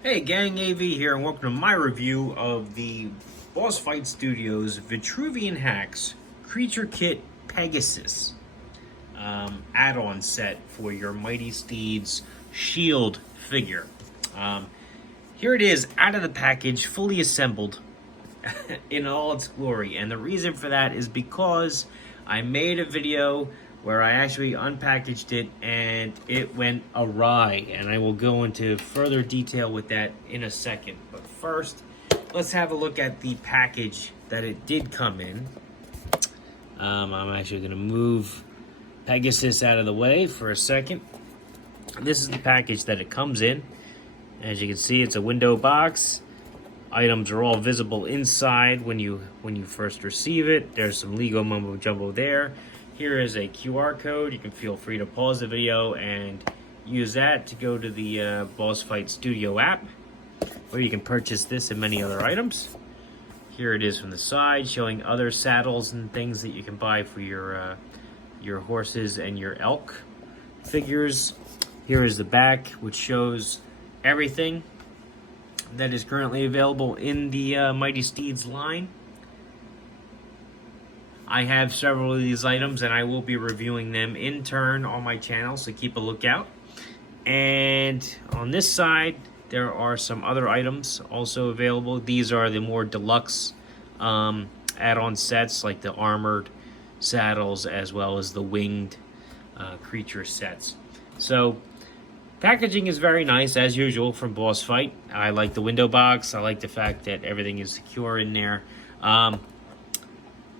Hey gang, AV here, and welcome to my review of the Boss Fight Studios Vitruvian Hacks Creature Kit Pegasus add-on set for your Mighty Steeds Shield figure. Here it is, out of the package, fully assembled in all its glory, and the reason for that is because I made a video where I actually unpackaged it and it went awry, and I will go into further detail with that in a second. But first, let's have a look at the package that it did come in. I'm actually going to move Pegasus out of the way for a second. This is the package that it comes in. As you can see, it's a window box. Items are all visible inside when you first receive it. There's some Lego mumbo jumbo there. Here is a QR code. You can feel free to pause the video and use that to go to the Boss Fight Studio app, where you can purchase this and many other items. Here it is from the side, showing other saddles and things that you can buy for your horses and your elk figures. Here is the back, which shows everything that is currently available in the Mighty Steeds line. I have several of these items, and I will be reviewing them in turn on my channel, so keep a lookout. And on this side, there are some other items also available. These are the more deluxe add-on sets, like the armored saddles as well as the winged creature sets. So packaging is very nice, as usual, from Boss Fight. I like the window box. I like the fact that everything is secure in there.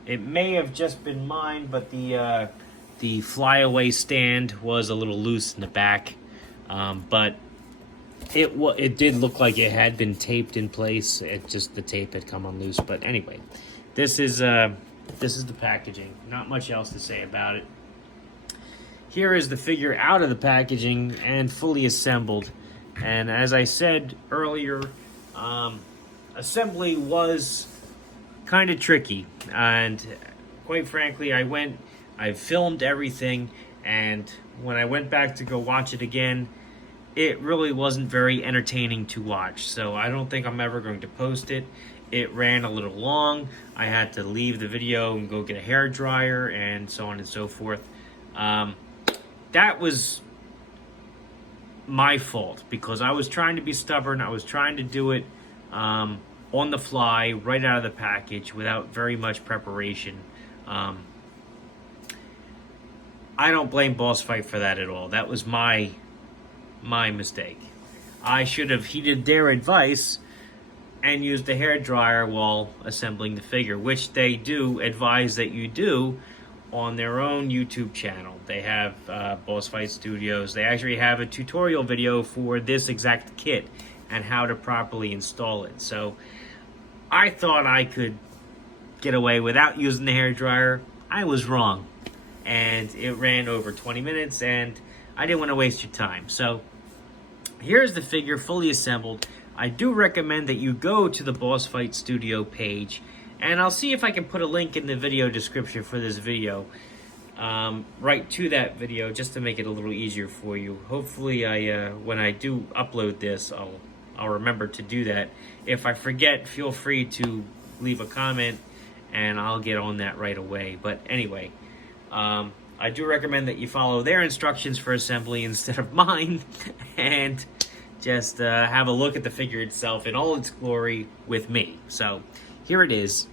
It may have just been mine, but the flyaway stand was a little loose in the back. But it did look like it had been taped in place. The tape had come unloose. But anyway, this is the packaging. Not much else to say about it. Here is the figure out of the packaging and fully assembled. And as I said earlier, assembly was kind of tricky. And quite frankly, I filmed everything, and when I went back to go watch it again, it really wasn't very entertaining to watch. So I don't think I'm ever going to post it. It ran a little long. I had to leave the video and go get a hair dryer and so on and so forth. That was my fault, because I was trying to be stubborn. I was trying to do it on the fly, right out of the package, without very much preparation. I don't blame Boss Fight for that at all. That was my mistake. I should have heeded their advice and used the hair dryer while assembling the figure, which they do advise that you do on their own YouTube channel. They have Boss Fight Studios. They actually have a tutorial video for this exact kit and how to properly install it. So I thought I could get away without using the hair dryer. I was wrong, and it ran over 20 minutes, and I didn't want to waste your time. So here's the figure fully assembled. I do recommend that you go to the Boss Fight Studio page, and I'll see if I can put a link in the video description for this video, right to that video, just to make it a little easier for you. Hopefully, when I do upload this, I'll remember to do that. If I forget, feel free to leave a comment, and I'll get on that right away. But anyway, I do recommend that you follow their instructions for assembly instead of mine, and just have a look at the figure itself in all its glory with me. So here it is.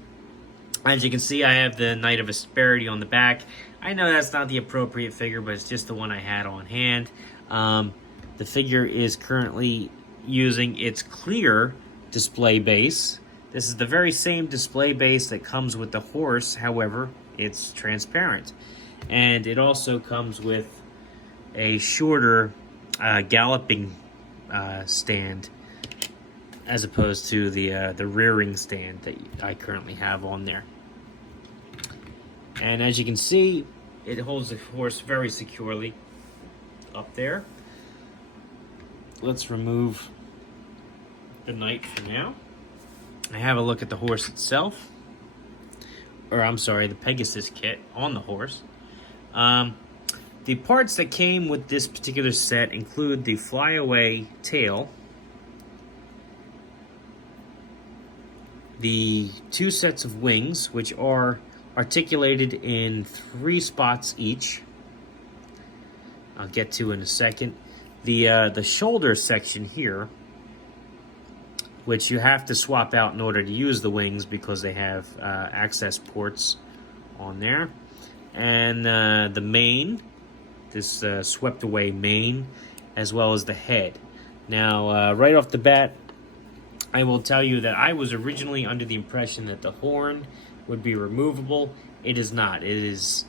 As you can see, I have the Knight of Asperity on the back. I know that's not the appropriate figure, but it's just the one I had on hand. The figure is currently using its clear display base. This is the very same display base that comes with the horse, however, it's transparent. And it also comes with a shorter galloping stand, as opposed to the rearing stand that I currently have on there. And as you can see, it holds the horse very securely up there. Let's remove the knight for now. I have a look at the horse itself. Or I'm sorry, the Pegasus kit on the horse. The parts that came with this particular set include the flyaway tail, the 2 sets of wings, which are articulated in 3 spots each. I'll get to in a second. The shoulder section here, which you have to swap out in order to use the wings because they have access ports on there. And the mane, this swept away mane, as well as the head. Now, right off the bat, I will tell you that I was originally under the impression that the horn would be removable. It is not. It is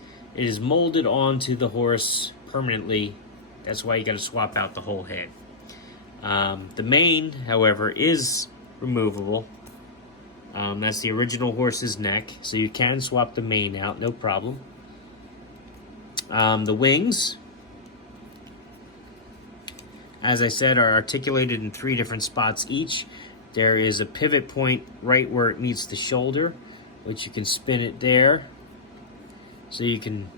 molded onto the horse permanently. That's why you got to swap out the whole head. The mane, however, is removable. That's the original horse's neck, so you can swap the mane out, no problem. The wings, as I said, are articulated in 3 different spots each. There is a pivot point right where it meets the shoulder, which you can spin it there. So you can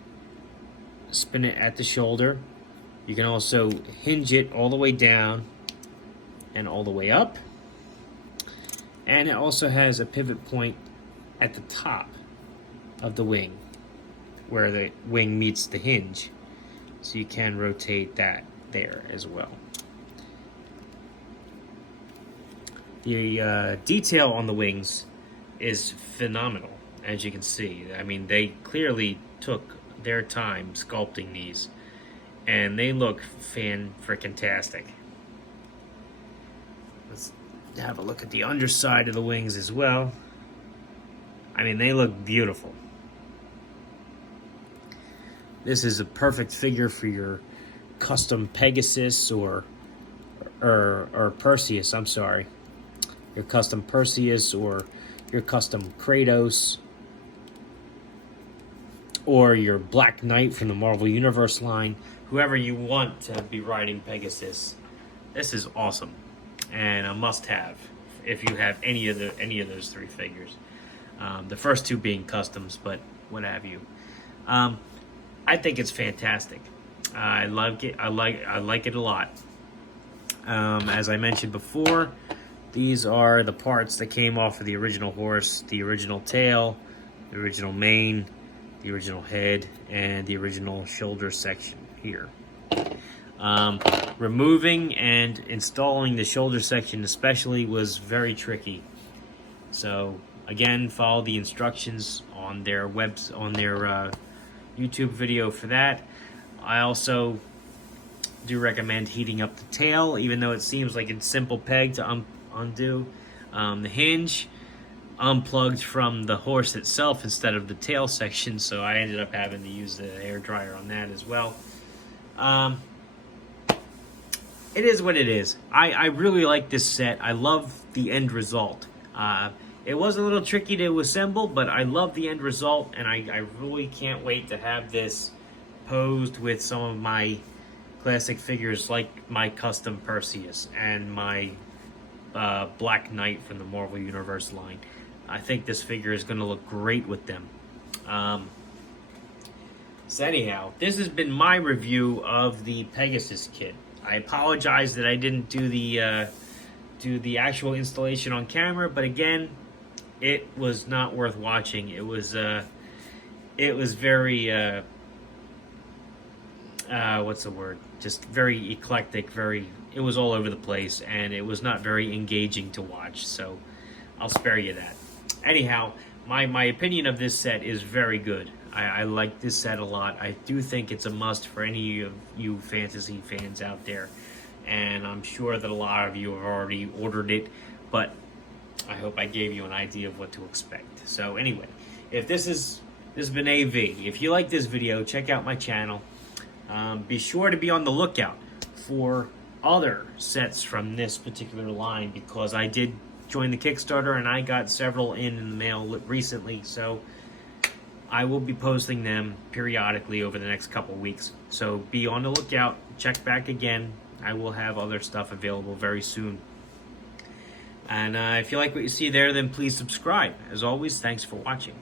spin it at the shoulder. You can also hinge it all the way down and all the way up. And it also has a pivot point at the top of the wing, where the wing meets the hinge. So you can rotate that there as well. The detail on the wings is phenomenal, as you can see. I mean, they clearly took their time sculpting these, and they look fan-frickin-tastic. Let's have a look at the underside of the wings as well. I mean, they look beautiful. This is a perfect figure for your custom Pegasus or Perseus, I'm sorry. Your custom Perseus or your custom Kratos, or your Black Knight from the Marvel Universe line. Whoever you want to be riding Pegasus, this is awesome and a must-have if you have any of those 3 figures. The first 2 being customs, but what have you. I think it's fantastic. I like it. I like it a lot. As I mentioned before, these are the parts that came off of the original horse: the original tail, the original mane, the original head, and the original shoulder section here. Removing and installing the shoulder section especially was very tricky. So again, follow the instructions on their YouTube video for that. I also do recommend heating up the tail, even though it seems like it's simple peg to undo. The hinge unplugged from the horse itself instead of the tail section, so I ended up having to use the hair dryer on that as well. It is what it is. I really like this set. I love the end result. It was a little tricky to assemble, but I love the end result, and I really can't wait to have this posed with some of my classic figures like my custom Perseus and my Black Knight from the Marvel Universe line. I think this figure is going to look great with them. So anyhow, this has been my review of the Pegasus kit. I apologize that I didn't do the actual installation on camera, but again, it was not worth watching. It was very what's the word? Just very eclectic, it was all over the place, and it was not very engaging to watch, so I'll spare you that. Anyhow, my opinion of this set is very good. I like this set a lot. I do think it's a must for any of you fantasy fans out there, and I'm sure that a lot of you have already ordered it, but I hope I gave you an idea of what to expect. So anyway, if this has been AV. If you like this video, check out my channel. Be sure to be on the lookout for other sets from this particular line, because I did join the Kickstarter and I got several in the mail recently, so I will be posting them periodically over the next couple weeks. So be on the lookout. Check back again. I will have other stuff available very soon. And if you like what you see there, then please subscribe. As always, thanks for watching.